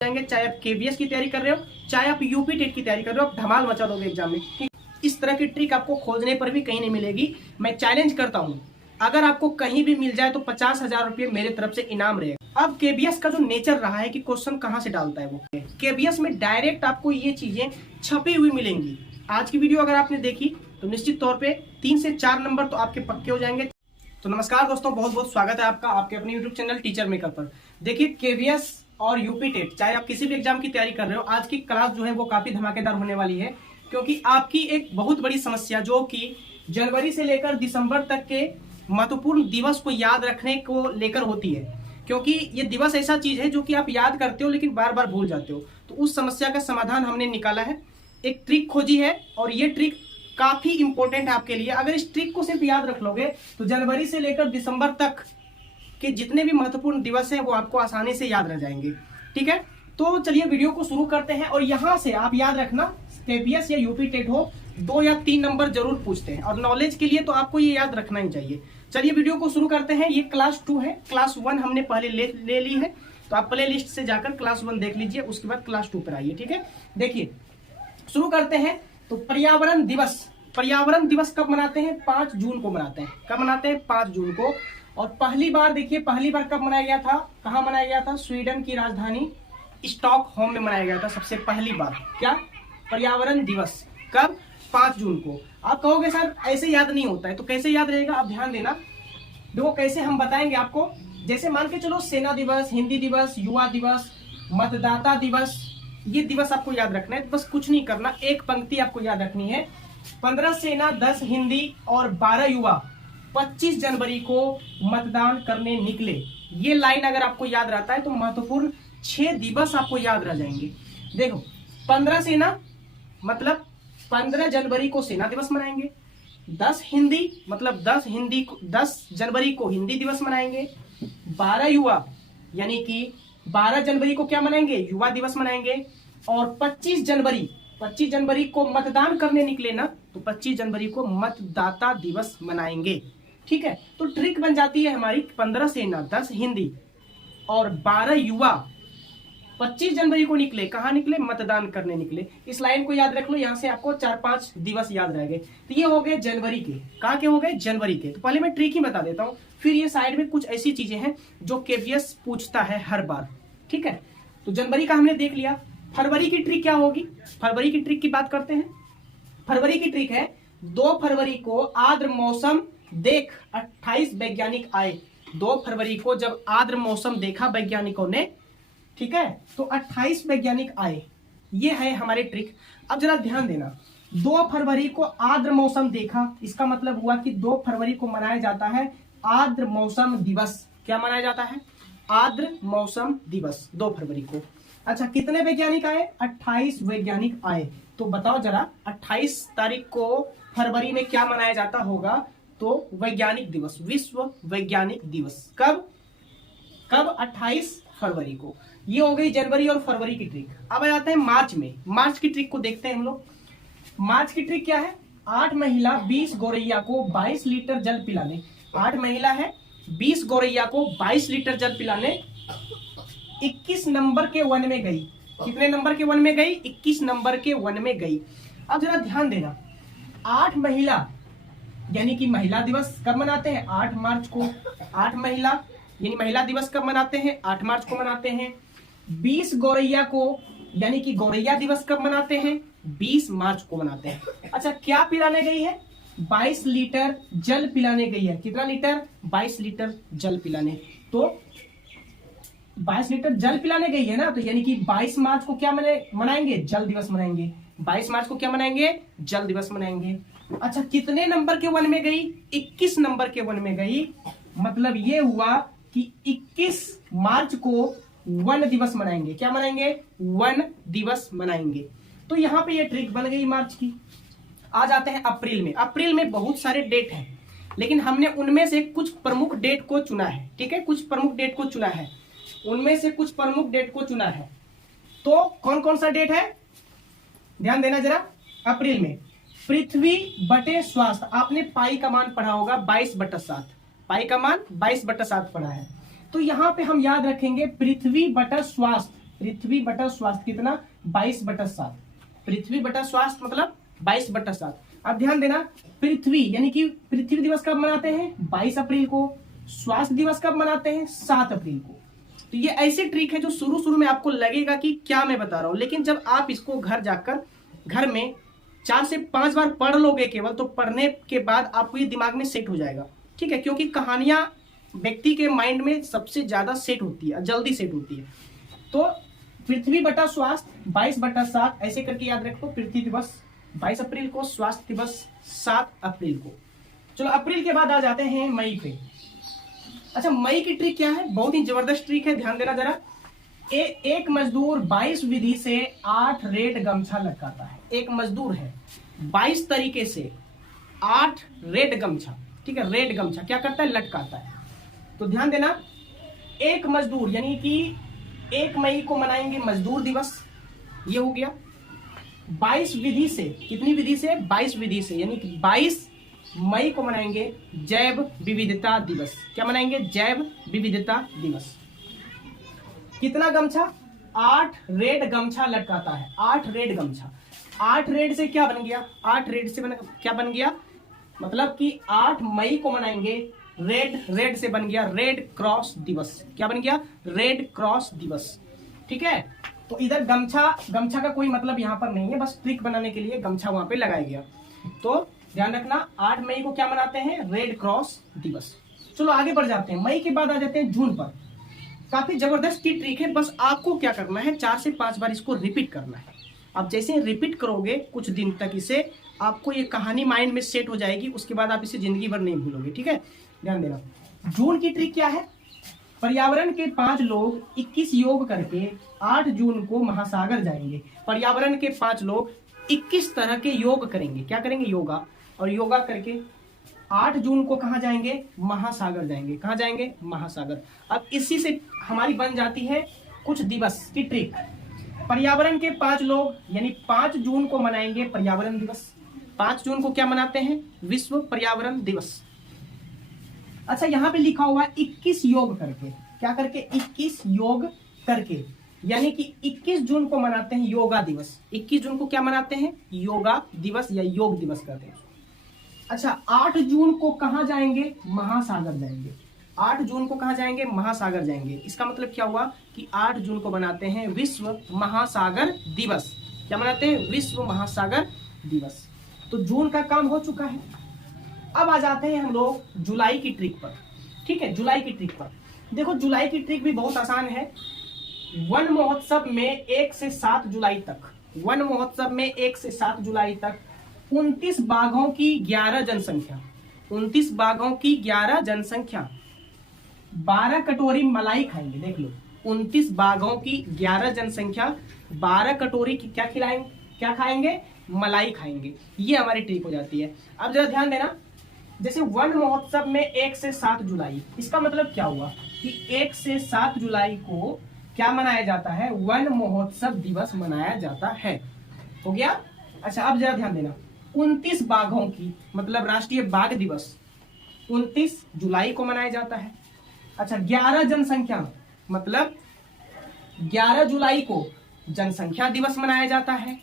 जाएंगे, चाहे आप केबीएस की तैयारी कर रहे हो, चाहे आप यूपी टेट की तैयारी कर रहे हो, आप धमाल मचा दोगे एग्जाम में। इस तरह की ट्रिक आपको खोजने पर भी कहीं नहीं मिलेगी। मैं चैलेंज करता हूँ, अगर आपको कहीं भी मिल जाए तो 50,000 रुपये मेरे तरफ से इनाम रहेगा। अब केबीएस का जो नेचर रहा है कि क्वेश्चन कहाँ से डालता है, वो केबीएस में डायरेक्ट आपको ये चीजें छपी हुई मिलेंगी। आज की वीडियो अगर आपने देखी तो निश्चित तौर पे 3 से 4 नंबर तो आपके पक्के हो जाएंगे। तो नमस्कार दोस्तों, बहुत बहुत स्वागत है आपका आपके अपने यूट्यूब चैनल टीचर मेकर पर। देखिए, केबीएस और यूपी टेट, चाहे आप किसी भी एग्जाम की तैयारी कर रहे हो, आज की क्लास जो है वो काफी धमाकेदार होने वाली है, क्योंकि आपकी एक बहुत बड़ी समस्या जो कि जनवरी से लेकर दिसंबर तक के महत्वपूर्ण दिवस को याद रखने को लेकर होती है। क्योंकि ये दिवस ऐसा चीज है जो कि आप याद करते हो लेकिन बार बार भूल जाते हो। तो उस समस्या का समाधान हमने निकाला है, एक ट्रिक खोजी है, और ये ट्रिक काफी इंपॉर्टेंट है आपके लिए। अगर इस ट्रिक को सिर्फ याद रख लोगे तो जनवरी से लेकर दिसंबर तक के जितने भी महत्वपूर्ण दिवस हैं वो आपको आसानी से याद रह जाएंगे। ठीक है, तो चलिए वीडियो को शुरू करते हैं। और यहाँ से आप याद रखना, केबीएस या यूपी टेट हो, 2 या 3 नंबर जरूर पूछते हैं, और नॉलेज के लिए तो आपको ये याद रखना ही चाहिए। चलिए वीडियो को शुरू करते हैं। ये क्लास 2 है, क्लास 1 हमने पहले ले ली है, तो आप प्ले लिस्ट से जाकर क्लास 1 देख लीजिए, उसके बाद क्लास 2 पर आइए। ठीक है, देखिए शुरू करते हैं। तो पर्यावरण दिवस कब मनाते हैं? 5 जून को मनाते हैं। कब मनाते हैं? 5 जून को। और पहली बार देखिए, पहली बार कब मनाया गया था, कहाँ मनाया गया था? स्वीडन की राजधानी स्टॉकहोम में मनाया गया था सबसे पहली बार। क्या? पर्यावरण दिवस। कब? 5 जून को। आप कहोगे सर ऐसे याद नहीं होता है, तो कैसे याद रहेगा? आप ध्यान देना, देखो कैसे हम बताएंगे आपको। जैसे मान के चलो, सेना दिवस, हिंदी दिवस, युवा दिवस, मतदाता दिवस, ये दिवस आपको याद रखना है। बस कुछ नहीं करना, एक पंक्ति आपको याद रखनी है। 15 सेना, 10 हिंदी और 12 युवा 25 जनवरी को मतदान करने निकले। ये लाइन अगर आपको याद रहता है तो महत्वपूर्ण 6 दिवस आपको याद रह जाएंगे। देखो, 15 सेना मतलब 15 जनवरी को सेना दिवस मनाएंगे। 10 हिंदी मतलब 10 जनवरी को हिंदी दिवस मनाएंगे। 12 युवा यानी कि 12 जनवरी को क्या मनाएंगे? युवा दिवस मनाएंगे। और 25 जनवरी को मतदान करने निकले ना, तो 25 जनवरी को मतदाता दिवस मनाएंगे। ठीक है, तो ट्रिक बन जाती है हमारी। 15 सेना, 10 हिंदी और 12 युवा 25 जनवरी को निकले। कहाँ निकले? मतदान करने निकले। इस लाइन को याद रख लो, यहाँ से आपको 4-5 दिवस याद रह गए। तो ये हो गए जनवरी के। कहाँ के हो गए? जनवरी के। तो पहले मैं ट्रिक ही बता देता हूँ, फिर ये साइड में कुछ ऐसी चीजें हैं जो केबीएस पूछता है हर बार। ठीक है, तो जनवरी का हमने देख लिया। फरवरी की ट्रिक क्या होगी? फरवरी की ट्रिक की बात करते हैं। फरवरी की ट्रिक है, 2 फरवरी को आर्द्र मौसम देख 28 वैज्ञानिक आए। 2 फरवरी को जब आर्द्र मौसम देखा वैज्ञानिकों ने, ठीक है, तो 28 वैज्ञानिक आए। ये है हमारी ट्रिक। अब जरा ध्यान देना, 2 फरवरी को आर्द्र मौसम देखा, इसका मतलब हुआ कि 2 फरवरी को मनाया जाता है आर्द्र मौसम दिवस। क्या मनाया जाता है? आर्द्र मौसम दिवस 2 फरवरी को। अच्छा, कितने वैज्ञानिक आए? 28 वैज्ञानिक आए। तो बताओ जरा, 28 तारीख को फरवरी में क्या मनाया जाता होगा? तो वैज्ञानिक दिवस, विश्व वैज्ञानिक दिवस। कब? 28 फरवरी को। ये हो गई जनवरी और फरवरी की ट्रिक। अब आ जाते हैं मार्च में। मार्च की ट्रिक को देखते हैं हम लोग। मार्च की ट्रिक क्या है? 8 महिला 20 गौरैया को 22 लीटर जल पिलाने। 8 महिला है, 20 गौरैया को 22 लीटर जल पिलाने 21 नंबर के वन में गई। कितने नंबर के वन में गई? 21 नंबर के वन में गई। अब जरा ध्यान देना, 8 महिला यानी कि महिला दिवस कब मनाते हैं? 8 मार्च को। 8 महिला यानी महिला दिवस कब मनाते हैं? 8 मार्च को मनाते हैं। 20 गौरैया को यानी कि गौरैया दिवस कब मनाते हैं? 20 मार्च को मनाते हैं। अच्छा, क्या पिलाने गई है? 22 लीटर जल पिलाने गई है। कितना लीटर? 22 लीटर जल पिलाने। तो 22 लीटर जल पिलाने गई है ना, तो यानी कि 22 मार्च को क्या मनाएंगे? जल दिवस मनाएंगे। 22 मार्च को क्या मनाएंगे? जल दिवस मनाएंगे। अच्छा, कितने नंबर के वन में गई? 21 नंबर के वन में गई। मतलब ये हुआ कि 21 मार्च को वन दिवस मनाएंगे। क्या मनाएंगे? वन दिवस मनाएंगे। तो यहाँ पे ये ट्रिक बन गई मार्च की। आ जाते हैं अप्रैल में। अप्रैल में बहुत सारे डेट हैं, लेकिन हमने उनमें से कुछ प्रमुख डेट को चुना है। ठीक है, कुछ प्रमुख डेट को चुना है, उनमें से कुछ प्रमुख डेट को चुना है। तो कौन कौन सा डेट है? ध्यान देना जरा। अप्रैल में पृथ्वी बटे स्वास्थ्य, आपने पाई का मान पढ़ा होगा 22/7। पाई का मान 22/7 पढ़ा है। तो यहां पे हम याद रखेंगे पृथ्वी बटा स्वास्थ्य। पृथ्वी बटा स्वास्थ्य कितना 22/7। पृथ्वी बटा स्वास्थ्य मतलब 22/7। अब ध्यान देना, पृथ्वी यानी कि पृथ्वी दिवस कब मनाते हैं 22 अप्रैल को, स्वास्थ्य दिवस कब मनाते हैं 7 अप्रैल को। तो ये ऐसी ट्रिक है जो शुरू शुरू में आपको लगेगा कि क्या मैं बता रहा हूं, लेकिन जब आप इसको घर जाकर घर में 4 से 5 बार पढ़ लोगे केवल, तो पढ़ने के बाद आपको ये दिमाग में सेट हो जाएगा। ठीक है, क्योंकि कहानियां व्यक्ति के माइंड में सबसे ज्यादा सेट होती है, जल्दी सेट होती है। तो पृथ्वी बटा स्वास्थ्य 22/7 ऐसे करके याद रखो। पृथ्वी दिवस 22 अप्रैल को, स्वास्थ्य दिवस 7 अप्रैल को। चलो अप्रैल के बाद आ जाते हैं मई पे। अच्छा, मई की ट्रिक क्या है, बहुत ही जबरदस्त ट्रिक है, ध्यान देना जरा। एक मजदूर 22 विधि से 8 रेड गमछा लटकाता है। एक मजदूर है 22 तरीके से 8 रेड गमछा, ठीक है, रेड गमछा क्या करता है, लटकाता है। तो ध्यान देना, एक मजदूर यानी कि 1 मई को मनाएंगे मजदूर दिवस, ये हो गया। 22 विधि से, कितनी विधि से 22 विधि से, यानी कि 22 मई को मनाएंगे जैव विविधता दिवस। क्या मनाएंगे, जैव विविधता दिवस। कितना गमछा, 8 रेड गमछा लटकाता है, 8 रेड गमछा। 8 रेड से क्या बन गया, 8 रेड से क्या बन गया, मतलब कि 8 मई को मनाएंगे रेड से बन गया रेड क्रॉस दिवस। क्या बन गया, रेड क्रॉस दिवस। ठीक है, तो इधर गमछा का कोई मतलब यहां पर नहीं है, बस ट्रिक बनाने के लिए गमछा वहां पे लगाया गया। तो ध्यान रखना, 8 मई को क्या मनाते हैं, रेड क्रॉस दिवस। चलो आगे बढ़ जाते हैं, मई के बाद आ जाते हैं जून पर। काफी जबरदस्त की ट्रिक है, बस आपको क्या करना है, 4 से 5 बार इसको रिपीट करना है। आप जैसे रिपीट करोगे कुछ दिन तक इसे, आपको ये कहानी माइंड में सेट हो जाएगी, उसके बाद आप इसे जिंदगी भर नहीं भूलोगे। ठीक है, ध्यान देना। जून की ट्रिक क्या है, पर्यावरण के 5 लोग 21 योग करके 8 जून को महासागर जाएंगे। पर्यावरण के 5 लोग 21 तरह के योग करेंगे, क्या करेंगे, योगा, और योगा करके 8 जून को कहां जाएंगे, महासागर जाएंगे। कहां जाएंगे, महासागर। अब इसी से हमारी बन जाती है कुछ दिवस की ट्रिक। पर्यावरण के 5 लोग यानी 5 जून को मनाएंगे पर्यावरण दिवस। 5 जून को क्या मनाते हैं, विश्व पर्यावरण दिवस। अच्छा, यहां पे लिखा हुआ है 21 योग करके, क्या करके, 21 योग करके, यानी कि 21 जून को मनाते हैं योगा दिवस। 21 जून को क्या मनाते हैं, योगा दिवस या योग दिवस कहते हैं। अच्छा, 8 जून को कहां जाएंगे, महासागर जाएंगे। 8 जून को कहां जाएंगे, महासागर जाएंगे। इसका मतलब क्या हुआ कि 8 जून को मनाते हैं विश्व महासागर दिवस। क्या मनाते हैं, विश्व महासागर दिवस। तो जून का काम हो चुका है। अब आ जाते हैं हम लोग जुलाई की ट्रिक पर। ठीक है, जुलाई की ट्रिक पर देखो, जुलाई की ट्रिक भी बहुत आसान है। वन महोत्सव में 1 से 7 जुलाई तक, वन महोत्सव में 1 से 7 जुलाई तक 29 बाघों की 11 जनसंख्या, 29 बाघों की 11 जनसंख्या 12 कटोरी मलाई खाएंगे। देख लो, 29 बाघों की 11 जनसंख्या 12 कटोरी की क्या खिलाएंगे, क्या खाएंगे, मलाई खाएंगे। ये हमारी ट्रिक हो जाती है। अब जरा ध्यान देना, जैसे वन महोत्सव में 1 से 7 जुलाई, इसका मतलब क्या हुआ कि 1 से 7 जुलाई को क्या मनाया जाता है, वन महोत्सव दिवस मनाया जाता है। हो गया। अच्छा, अब जरा ध्यान देना, 29 बाघों की मतलब राष्ट्रीय बाघ दिवस 29 जुलाई को मनाया जाता है। अच्छा, 11 जनसंख्या मतलब 11 जुलाई को जनसंख्या दिवस मनाया जाता है।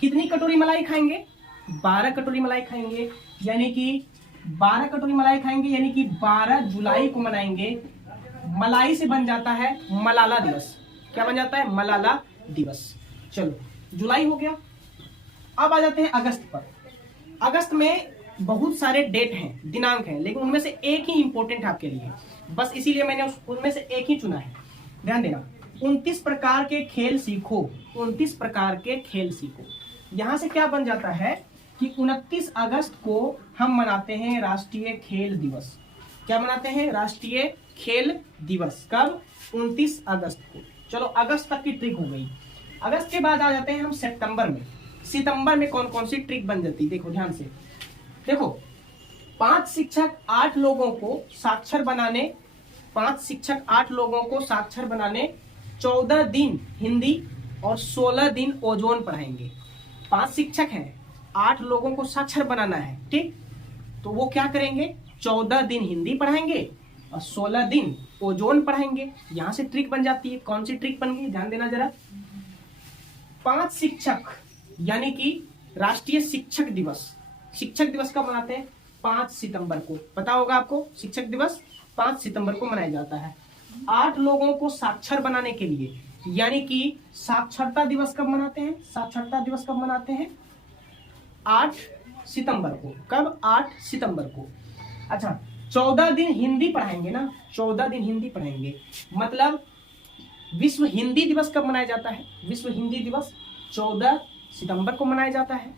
कितनी कटोरी मलाई खाएंगे, 12 कटोरी मलाई खाएंगे, यानी कि 12 कटोरी मलाई खाएंगे, यानी कि 12 जुलाई को मनाएंगे। मलाई से बन जाता है मलाला दिवस। क्या बन जाता है, मलाला दिवस। चलो, जुलाई हो गया। अब आ जाते हैं अगस्त पर। अगस्त में बहुत सारे डेट हैं, दिनांक हैं, लेकिन उनमें से एक ही इंपॉर्टेंट है आपके लिए, बस इसीलिए मैंने उनमें से एक ही चुना है। ध्यान देना, 29 प्रकार के खेल सीखो, 29 प्रकार के खेल सीखो। यहां से क्या बन जाता है कि 29 अगस्त को हम मनाते हैं राष्ट्रीय खेल दिवस। क्या मनाते हैं, राष्ट्रीय खेल दिवस। कब, 29 अगस्त को। चलो, अगस्त तक की ट्रिक हो गई। अगस्त के बाद आ जाते हैं हम सितंबर में। सितंबर में कौन कौन सी ट्रिक बन जाती है, देखो ध्यान से। देखो, 5 शिक्षक 8 लोगों को साक्षर बनाने, 5 शिक्षक 8 लोगों को साक्षर बनाने 14 दिन हिंदी और 16 दिन ओजोन पढ़ाएंगे। 5 शिक्षक हैं, 8 लोगों को साक्षर बनाना है, ठीक। तो वो क्या करेंगे, 14 दिन हिंदी पढ़ाएंगे और 16 दिन ओजोन पढ़ाएंगे। यहां से ट्रिक बन जाती है। कौन सी ट्रिक बन गई, ध्यान देना जरा। 5 शिक्षक यानी कि राष्ट्रीय शिक्षक दिवस। शिक्षक दिवस कब मनाते हैं? 5 सितंबर को। पता होगा आपको, शिक्षक दिवस 5 सितंबर को मनाया जाता है। 8 लोगों को साक्षर बनाने के लिए, यानी कि साक्षरता दिवस कब मनाते हैं? साक्षरता दिवस कब मनाते हैं? 8 सितंबर को। कब? 8 सितंबर को। अच्छा, 14 दिन हिंदी पढ़ाएंगे ना, 14 दिन हिंदी पढ़ाएंगे। मतलब विश्व हिंदी दिवस कब मनाया जाता है? विश्व हिंदी दिवस 14 सितंबर को मनाया जाता है।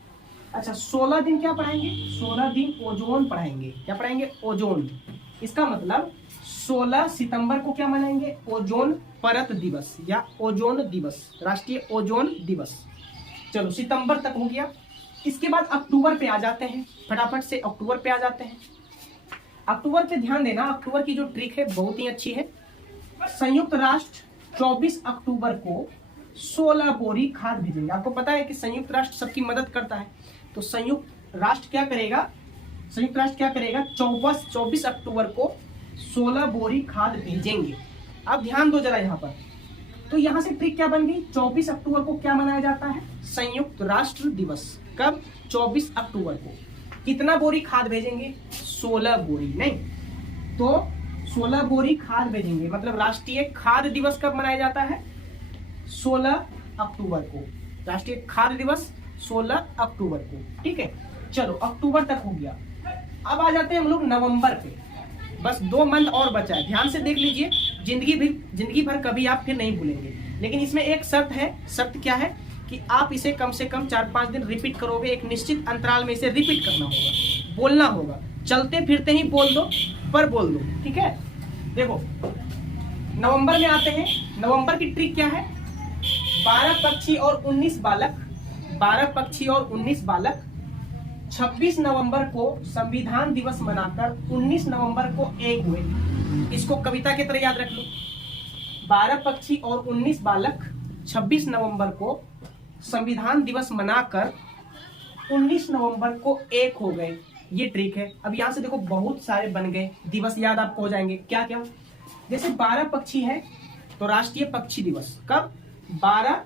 अच्छा, 16 दिन क्या पढ़ाएंगे? 16 दिन ओजोन पढ़ाएंगे। क्या पढ़ाएंगे? ओजोन। इसका मतलब 16 सितंबर को क्या मनाएंगे? ओजोन परत दिवस या ओजोन दिवस, राष्ट्रीय ओजोन दिवस। चलो, सितंबर तक हो गया। इसके बाद अक्टूबर पे आ जाते हैं। फटाफट से अक्टूबर पे आ जाते हैं। अक्टूबर पे ध्यान देना, अक्टूबर की जो ट्रिक है बहुत ही अच्छी है। संयुक्त राष्ट्र 24 अक्टूबर को 16 बोरी खाद भेजेंगे। आपको पता है कि संयुक्त राष्ट्र सबकी मदद करता है, तो संयुक्त राष्ट्र क्या करेगा? संयुक्त राष्ट्र क्या करेगा? 24 अक्टूबर को 16 बोरी खाद भेजेंगे। अब ध्यान दो जरा यहाँ पर। तो यहाँ से ट्रिक क्या बन गई? 24 अक्टूबर को क्या मनाया जाता है? संयुक्त राष्ट्र दिवस। कब? 24 अक्टूबर को। कितना बोरी खाद भेजेंगे? 16 बोरी। नहीं तो 16 बोरी खाद भेजेंगे। मतलब राष्ट्रीय खाद्य दिवस कब मनाया जाता है? 16 अक्टूबर को। राष्ट्रीय खाद्य दिवस 16 अक्टूबर को। ठीक है, चलो अक्टूबर तक हो गया। अब आ जाते हैं हम लोग नवंबर पे। बस 2 मंथ और बचा है। ध्यान से देख लीजिए, जिंदगी भर कभी आप फिर नहीं भूलेंगे। लेकिन इसमें एक शर्त है। शर्त क्या है? कि आप इसे कम से कम 4-5 दिन रिपीट करोगे। एक निश्चित अंतराल में इसे रिपीट करना होगा, बोलना होगा। चलते फिरते ही बोल दो, पर बोल दो। ठीक है, देखो नवंबर में आते हैं। नवंबर की ट्रिक क्या है? 12 पक्षी और 19 बालक। 12 पक्षी और 19 बालक 26 नवंबर को संविधान दिवस मनाकर 19 नवंबर को एक हुए। इसको कविता की तरह याद रख लो। 12 पक्षी और 19 बालक 26 नवंबर को संविधान दिवस मनाकर 19 नवंबर को एक हो गए। ये ट्रिक है। अब यहां से देखो बहुत सारे बन गए दिवस, याद आपको हो जाएंगे। क्या क्या? जैसे 12 पक्षी है तो राष्ट्रीय पक्षी दिवस कब? 12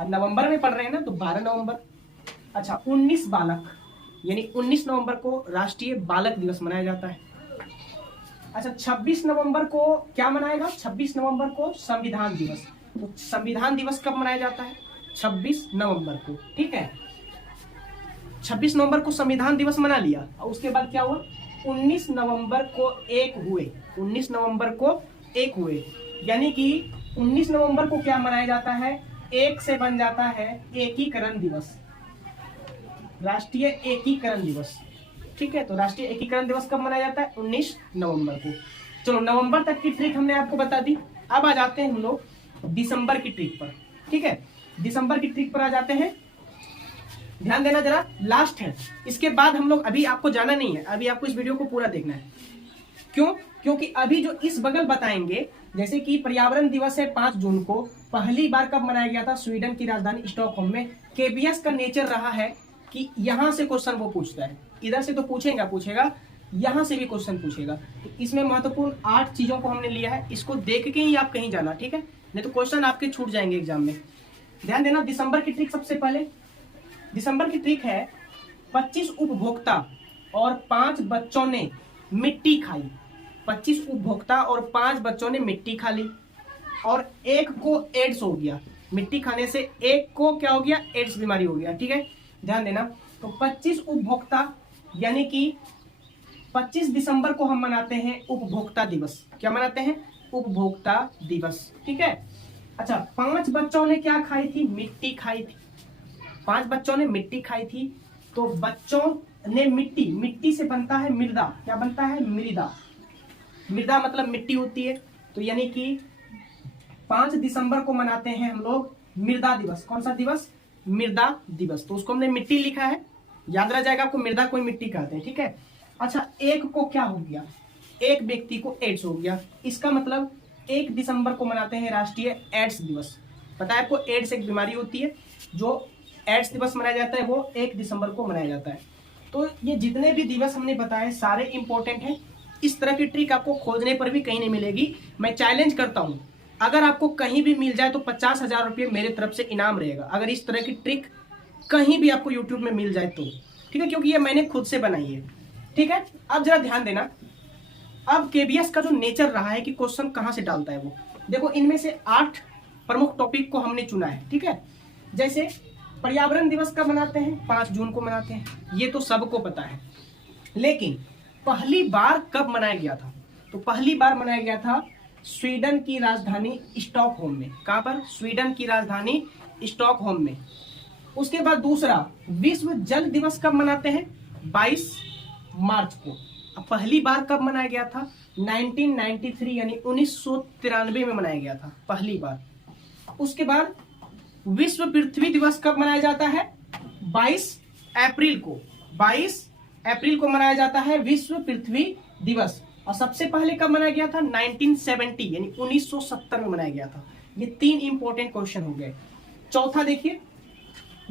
नवंबर में पढ़ रहे हैं ना, तो 12 नवंबर। अच्छा, 19 बालक यानी 19 नवंबर को राष्ट्रीय बालक दिवस मनाया जाता है। अच्छा, 26 नवंबर को क्या मनाएगा? 26 नवंबर को संविधान दिवस। तो संविधान दिवस कब मनाया जाता है? 26 नवंबर को। ठीक है, 26 नवंबर को संविधान दिवस मना लिया। और उसके बाद क्या हुआ? 19 नवंबर को एक हुए। 19 नवंबर को एक हुए, यानी कि 19 नवंबर को क्या मनाया जाता है? एक से बन जाता है एकीकरण दिवस, राष्ट्रीय एकीकरण दिवस। ठीक है, तो राष्ट्रीय एकीकरण दिवस कब मनाया जाता है? 19 नवंबर को। चलो, नवंबर तक की ट्रिक हमने आपको बता दी। अब आ जाते हैं हम लोग दिसंबर की ट्रिक पर। ठीक है, दिसंबर की ट्रिक पर आ जाते हैं। ध्यान देना जरा, लास्ट है। इसके बाद हम लोग, अभी आपको जाना नहीं है, अभी आपको इस वीडियो को पूरा देखना है। क्यों? क्योंकि अभी जो इस बगल बताएंगे, जैसे कि पर्यावरण दिवस है 5 जून को, पहली बार कब मनाया गया था? स्वीडन की राजधानी स्टॉकहोम में। केबीएस का नेचर रहा है कि यहां से क्वेश्चन वो पूछता है। इधर से तो पूछेगा, यहां से भी क्वेश्चन पूछेगा। तो इसमें महत्वपूर्ण 8 चीजों को हमने लिया है। इसको देख के ही आप कहीं जाना, ठीक है? नहीं तो क्वेश्चन आपके छूट जाएंगे एग्जाम में। ध्यान देना, दिसंबर की ट्रिक सबसे पहले। दिसंबर की ट्रिक है 25 उपभोक्ता और 5 बच्चों ने मिट्टी खाई। 25 उपभोक्ता और 5 बच्चों ने मिट्टी खा ली और एक को एड्स हो गया। मिट्टी खाने से एक को क्या हो गया? एड्स बीमारी हो गया। ठीक है, ध्यान देना। तो 25 उपभोक्ता यानी कि 25 दिसंबर को हम मनाते हैं उपभोक्ता दिवस। क्या मनाते हैं? उपभोक्ता दिवस। ठीक है। अच्छा, 5 बच्चों ने क्या खाई थी? मिट्टी खाई थी। 5 बच्चों ने मिट्टी खाई थी। तो बच्चों ने मिट्टी से बनता है मृदा। क्या बनता है? मृदा। मृदा मतलब मिट्टी होती है। तो यानी कि 5 दिसंबर को मनाते हैं हम लोग मृदा दिवस। कौन सा दिवस? मृदा दिवस। तो उसको हमने मिट्टी लिखा है, याद रह जाएगा आपको। मृदा कोई मिट्टी कहते हैं। ठीक है। अच्छा, एक को क्या हो गया? एक व्यक्ति को एड्स हो गया। इसका मतलब 1 दिसंबर को मनाते हैं राष्ट्रीय एड्स दिवस। पता है आपको, एड्स एक बीमारी होती है। जो एड्स दिवस मनाया जाता है वो 1 दिसंबर को मनाया जाता है। तो ये जितने भी दिवस हमने बताए सारे इंपॉर्टेंट हैं। इस तरह की ट्रिक आपको खोजने पर भी कहीं नहीं मिलेगी। मैं चैलेंज करता हूं, अगर आपको कहीं भी मिल जाए तो 50,000 रुपये मेरे तरफ से इनाम रहेगा, अगर इस तरह की ट्रिक कहीं भी आपको यूट्यूब में मिल जाए तो। ठीक है, क्योंकि ये मैंने खुद से बनाई है। ठीक है, अब जरा ध्यान देना। अब केबीएस का जो नेचर रहा है कि क्वेश्चन कहां से डालता है वो देखो, इनमें से 8 प्रमुख टॉपिक को हमने चुना है। ठीक है, जैसे पर्यावरण दिवस कब मनाते हैं? 5 जून को मनाते हैं, ये तो सबको पता है। लेकिन पहली बार कब मनाया गया था? तो पहली बार मनाया गया था स्वीडन की राजधानी स्टॉकहोम में। कहां पर? स्वीडन की राजधानी स्टॉकहोम में। उसके बाद दूसरा, विश्व जल दिवस कब मनाते हैं? 22 मार्च को। अब पहली बार कब मनाया गया था? 1993 यानी 1993 में मनाया गया था पहली बार। उसके बाद विश्व पृथ्वी दिवस कब मनाया जाता है? 22 अप्रैल को। 22 अप्रैल को मनाया जाता है विश्व पृथ्वी दिवस। और सबसे पहले कब मनाया गया था? 1970 यानी 1970 में मनाया गया था। ये 3 इंपॉर्टेंट क्वेश्चन हो गए। चौथा देखिए,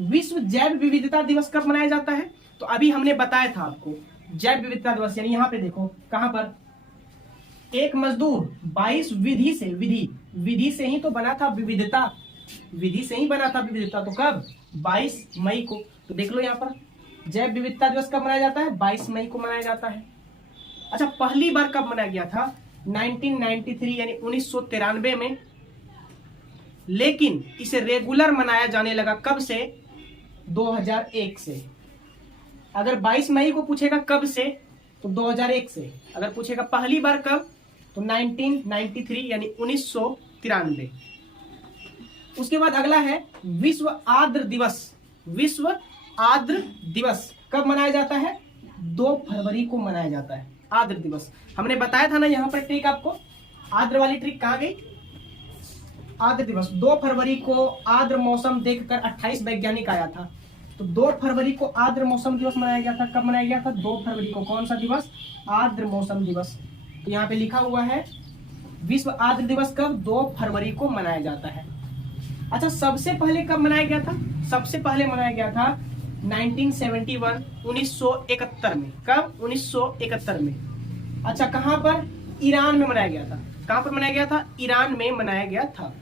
विश्व जैव विविधता दिवस कब मनाया जाता है? तो अभी हमने बताया था आपको, जैव विविधता दिवस यानी यहां पे देखो, कहां पर? एक मजदूर 22 विधि से ही तो बना था विविधता, विधि से ही बना था विविधता। तो कब? 22 मई को। तो देख लो यहां पर, जैव विविधता दिवस कब मनाया जाता है? 22 मई को मनाया जाता है। अच्छा, पहली बार कब मनाया गया था? 1993 यानी 1993 में। लेकिन इसे रेगुलर मनाया जाने लगा कब से? 2001 से। अगर 22 मई को पूछेगा कब से, तो 2001 से। अगर पूछेगा पहली बार कब, तो 1993 यानी 1993। उसके बाद अगला है विश्व आर्द्र दिवस। विश्व आर्द्र दिवस कब मनाया जाता है? 2 फरवरी को मनाया जाता है आर्द्र दिवस। हमने बताया था ना यहाँ पर ट्रिक आपको, आर्द्र वाली ट्रिक कहाँ गई? आर्द्र दिवस 2 फरवरी को आर्द्र मौसम देखकर 28 वैज्ञानिक आया था। तो 2 फरवरी को आर्द्र मौसम दिवस मनाया गया था। कब मनाया गया था? 2 फरवरी को। कौन सा दिवस? आर्द्र मौसम दिवस। तो यहाँ पे लिखा हुआ है विश्व आर्द्र दिवस कब? 2 फरवरी को मनाया जाता है। अच्छा, सबसे पहले कब मनाया गया था? सबसे पहले मनाया गया था 1971 1971 में। कब? 1971 में। अच्छा, कहां पर? ईरान में मनाया गया था। कहां पर मनाया गया था? ईरान में मनाया गया था।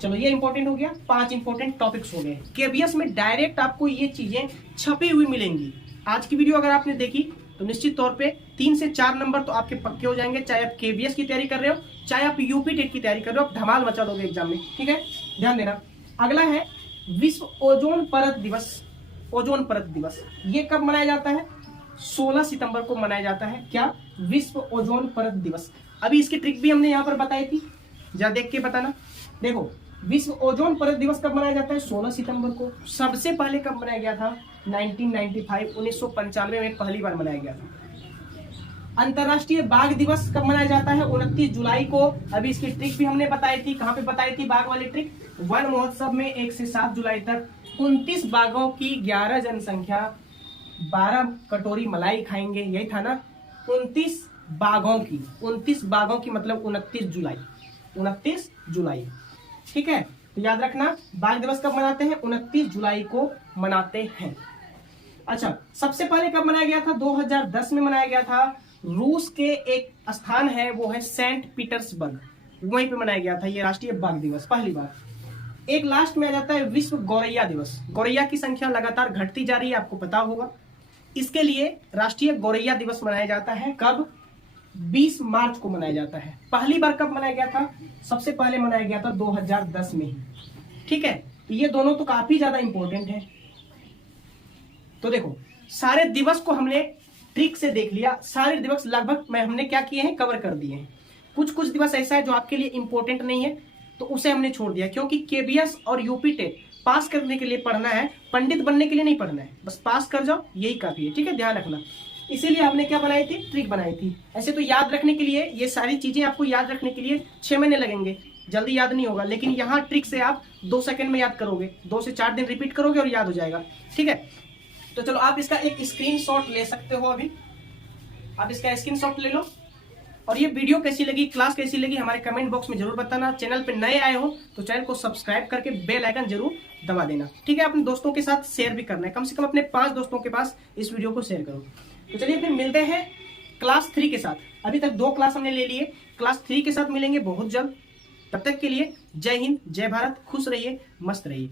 चलो, ये इंपॉर्टेंट हो गया। 5 इंपॉर्टेंट टॉपिक्स हो गए। केबीएस में डायरेक्ट आपको ये चीजें छपी हुई मिलेंगी। आज की वीडियो अगर आपने देखी तो निश्चित तौर पे 3 से 4 नंबर तो आपके पक्के हो जाएंगे, चाहे आप केबीएस की तैयारी कर रहे हो, चाहे आप यूपी टेट की तैयारी कर रहे हो। आप धमाल मचा दोगे एग्जाम में। ठीक है, ध्यान देना। अगला है विश्व ओजोन परत दिवस। ओजोन परत दिवस ये कब मनाया जाता है? 16 सितंबर को मनाया जाता है। क्या? विश्व ओजोन परत दिवस। अभी इसकी ट्रिक भी हमने यहाँ पर बताई थी, जरा देख के बताना। देखो, विश्व ओजोन परत दिवस कब मनाया जाता है? 16 सितंबर को। सबसे पहले कब मनाया गया था? 1995 1995 में पहली बार मनाया गया था। अंतरराष्ट्रीय बाघ दिवस कब मनाया जाता है? 29 जुलाई को। अभी इसकी ट्रिक भी हमने बताई थी। कहां पे बताई थी बाघ वाली ट्रिक? वन महोत्सव में 1 से 7 जुलाई तक 29 बाघों की 11 जनसंख्या, 12 कटोरी मलाई खाएंगे, यही था ना? 29 बाघों की, 29 बाघों की मतलब 29 जुलाई। 29 जुलाई। ठीक है, तो याद रखना, बाघ दिवस कब मनाते हैं? 29 जुलाई को मनाते हैं। अच्छा, सबसे पहले कब मनाया गया था? 2010 में मनाया गया था। रूस के एक स्थान है, वो है सेंट पीटर्सबर्ग, वहीं पे मनाया गया था ये राष्ट्रीय बाघ दिवस पहली बार। एक लास्ट में आ जाता है विश्व गौरैया दिवस। गौरैया की संख्या लगातार घटती जा रही है, आपको पता होगा। इसके लिए राष्ट्रीय गौरैया दिवस मनाया जाता है। कब? 20 मार्च को मनाया जाता है। पहली बार कब मनाया गया था? सबसे पहले मनाया गया था 2010 में ही। ठीक है, तो ये दोनों तो काफी ज्यादा इंपॉर्टेंट है। तो देखो, सारे दिवस को हमने ट्रिक से देख लिया। सारे दिवस लगभग हमने क्या किए हैं? कवर कर दिए हैं। कुछ कुछ दिवस ऐसा है जो आपके लिए इंपॉर्टेंट नहीं है, तो उसे हमने छोड़ दिया, क्योंकि केबीएस और यूपी टेट पास करने के लिए पढ़ना है, पंडित बनने के लिए नहीं पढ़ना है। बस पास कर जाओ, यही काफी है। ठीक है, ध्यान रखना। इसीलिए हमने क्या बनाई थी? ट्रिक बनाई थी। ऐसे तो याद रखने के लिए, ये सारी चीजें आपको याद रखने के लिए 6 महीने लगेंगे, जल्दी याद नहीं होगा। लेकिन यहाँ ट्रिक से आप 2 सेकंड में याद करोगे, 2 से 4 दिन रिपीट करोगे और याद हो जाएगा। ठीक है, तो चलो आप इसका एक स्क्रीनशॉट ले सकते हो। अभी आप इसका स्क्रीनशॉट ले लो। और ये वीडियो कैसी लगी, क्लास कैसी लगी, हमारे कमेंट बॉक्स में जरूर बताना। चैनल पे नए आए हो तो चैनल को सब्सक्राइब करके बेल आइकन जरूर दबा देना। ठीक है, अपने दोस्तों के साथ शेयर भी करना है, कम से कम अपने 5 दोस्तों के पास इस वीडियो को शेयर करो। तो चलिए फिर मिलते हैं क्लास 3 के साथ। अभी तक 2 क्लास हमने ले लिए, क्लास 3 के साथ मिलेंगे बहुत जल्द। तब तक के लिए जय हिंद, जय भारत, खुश रहिए, मस्त रहिए।